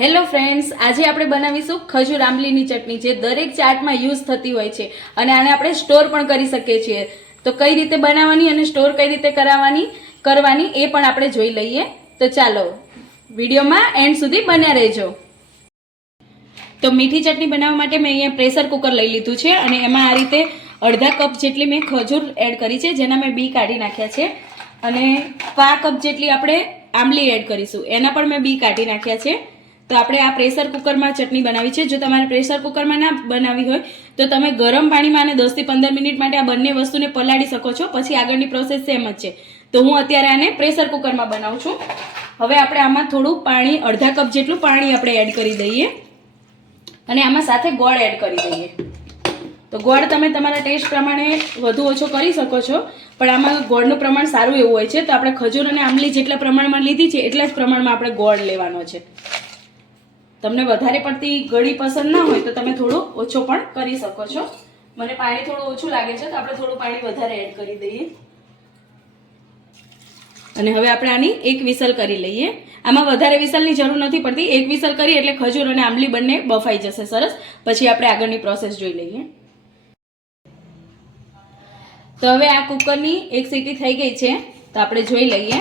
Hello friends, આજે આપણે બનાવીશું ખજૂર આંબલીની ચટણી જે દરેક ચાટમાં યુઝ થતી હોય છે અને આને આપણે સ્ટોર પણ કરી શકીએ છીએ. તો કઈ રીતે બનાવવાની અને સ્ટોર કઈ રીતે કરાવવાની, કરવાની એ પણ આપણે જોઈ લઈએ. તો ચાલો, વિડીયોમાં એન્ડ સુધી બન્યા રહેજો. તો મીઠી ચટણી બનાવવા માટે મેં અહીંયા પ્રેશર કુકર લઈ લીધું છે અને એમાં આ રીતે અડધા કપ જેટલી મેં ખજૂર એડ કરી છે, જેના મેં બી કાઢી નાખ્યા છે. અને પા કપ જેટલી આપણે આંબલી એડ કરીશું, એના પણ મેં બી કાઢી નાખ્યા છે. તો આપણે આ પ્રેશર કુકરમાં ચટણી બનાવી છે. જો તમારે પ્રેશર કુકરમાં ના બનાવી હોય, તો તમે ગરમ પાણીમાં અને દસથી પંદર મિનિટ માટે આ બંને વસ્તુને પલાળી શકો છો. પછી આગળની પ્રોસેસ સેમ જ છે. તો હું અત્યારે આને પ્રેશર કુકરમાં બનાવું છું. હવે આપણે આમાં થોડું પાણી, અડધા કપ જેટલું પાણી આપણે એડ કરી દઈએ. અને આમાં સાથે ગોળ એડ કરી દઈએ. તો ગોળ તમે તમારા ટેસ્ટ પ્રમાણે વધુ ઓછો કરી શકો છો. પણ આમાં ગોળનું પ્રમાણ સારું એવું હોય છે. તો આપણે ખજૂર અને આંબલી જેટલા પ્રમાણમાં લીધી છે, એટલા જ પ્રમાણમાં આપણે ગોળ લેવાનો છે. તમને વધારે પડતી ગળી પસંદ ના હોય તો તમે થોડું ઓછો પણ કરી શકો છો. મને પાણી થોડું ઓછું લાગે છે, તો આપણે થોડું પાણી વધારે એડ કરી દઈએ. અને હવે આપણે આની એક વિસલ કરી લઈએ. આમાં વધારે વિસલની જરૂર નથી પડતી. એક વિસલ કરી એટલે ખજૂર અને આંબલી બંને બફાઈ જશે સરસ. પછી આપણે આગળની પ્રોસેસ જોઈ લઈએ. તો હવે આ કુકરની એક સીટી થઈ ગઈ છે. તો આપણે જોઈ લઈએ.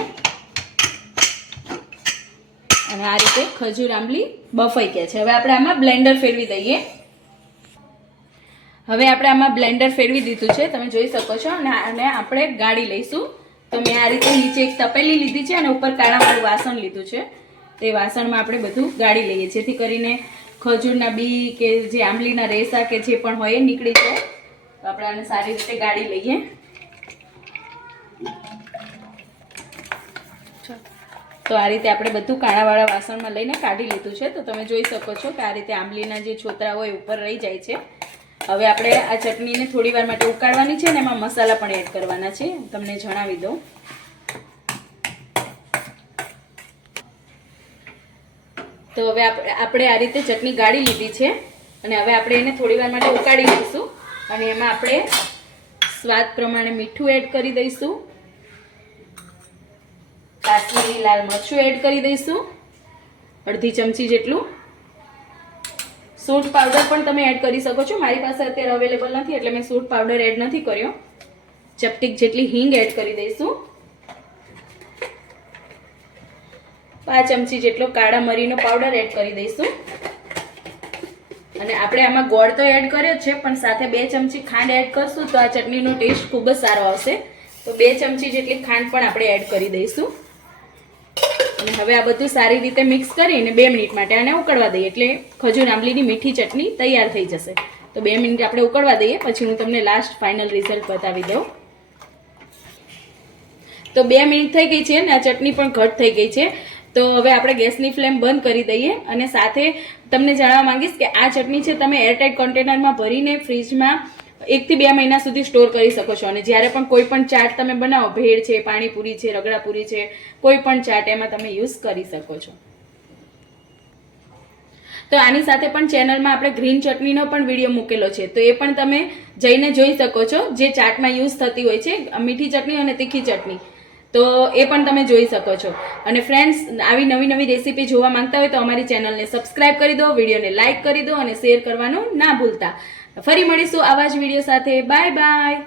અને આ રીતે ખજૂર આંબલી બફાઈ ગયા છે. હવે આપણે આમાં બ્લેન્ડર ફેરવી દઈએ. હવે આપણે આમાં બ્લેન્ડર ફેરવી દીધું છે. તમે જોઈ શકો છો. અને આને આપણે ગાળી લઈશું. તો મેં આ રીતે નીચે એક તપેલી લીધી છે અને ઉપર કાળાવાળું વાસણ લીધું છે. તે વાસણમાં આપણે બધું ગાળી લઈએ. જેથી કરીને ખજૂરના બી કે જે આંબલીના રેસા કે જે પણ હોય એ નીકળી જાય. તો આપણે આને સારી રીતે ગાળી લઈએ. તો આ રીતે આપણે બધું કાણાવાળા વાસણમાં લઈને કાઢી લીધું છે. તો તમે જોઈ શકો છો કે આ રીતે આંબલીના જે છોતરા હોય ઉપર રહી જાય છે. હવે આપણે આ ચટણીને થોડી માટે ઉકાળવાની છે અને એમાં મસાલા પણ એડ કરવાના છે. તમને જણાવી દઉં. તો હવે આપણે આ રીતે ચટણી ગાળી લીધી છે અને હવે આપણે એને થોડી વાર માટે ઉકાળી લઈશું. અને એમાં આપણે સ્વાદ પ્રમાણે મીઠું એડ કરી દઈશું. કાશ્મીરી લાલ મરચું એડ કરી દઈશું. અડધી ચમચી જેટલું. સૂંઠ પાવડર પણ તમે એડ કરી શકો છો. મારી પાસે અત્યારે અવેલેબલ નથી, એટલે મેં સૂંઠ પાવડર એડ નથી કર્યો. ચપટીક જેટલી હિંગ એડ કરી દઈશું. પાંચ ચમચી જેટલો કાળા મરીનો પાવડર એડ કરી દઈશું. અને આપણે આમાં ગોળ તો એડ કર્યો છે, પણ સાથે બે ચમચી ખાંડ એડ કરશું તો આ ચટણીનો ટેસ્ટ ખૂબ જ સારો આવશે. તો બે ચમચી જેટલી ખાંડ પણ આપણે એડ કરી દઈશું. અને હવે આ બધું સારી રીતે મિક્સ કરીને બે મિનિટ માટે આને ઉકળવા દઈએ. એટલે ખજૂર, આંબલીની મીઠી ચટણી તૈયાર થઈ જશે. તો બે મિનિટ આપણે ઉકળવા દઈએ, પછી હું તમને લાસ્ટ ફાઇનલ રિઝલ્ટ બતાવી દઉં. તો બે મિનિટ થઈ ગઈ છે અને આ ચટણી પણ ઘટ થઈ ગઈ છે. તો હવે આપણે ગેસની ફ્લેમ બંધ કરી દઈએ અને સાથે તમને જણાવવા માંગીશ કે આ ચટણી છે, તમે એરટાઇટ કન્ટેનરમાં ભરીને ફ્રીજમાં એકથી બે મહિના સુધી સ્ટોર કરી શકો છો. અને જ્યારે પણ કોઈ પણ ચાટ તમે બનાવો, ભેળ છે, પાણીપુરી છે, રગડાપુરી છે, કોઈ પણ ચાટ એમાં તમે યુઝ કરી શકો છો. તો આની સાથે પણ ચેનલમાં આપણે ગ્રીન ચટણીનો પણ વીડિયો મૂકેલો છે. તો એ પણ તમે જઈને જોઈ શકો છો. જે ચાટમાં યુઝ થતી હોય છે, મીઠી ચટણી અને તીખી ચટણી. તો એ પણ તમે જોઈ શકો છો. અને ફ્રેન્ડ્સ આવી નવી નવી રેસીપી જોવા માંગતા હોય તો અમારી ચેનલને સબસ્ક્રાઇબ કરી દો વિડીયોને લાઇક કરી દો અને શેર કરવાનું ના ભૂલતા. ફરી મળીશું આવા જ વીડિયો સાથે. Bye bye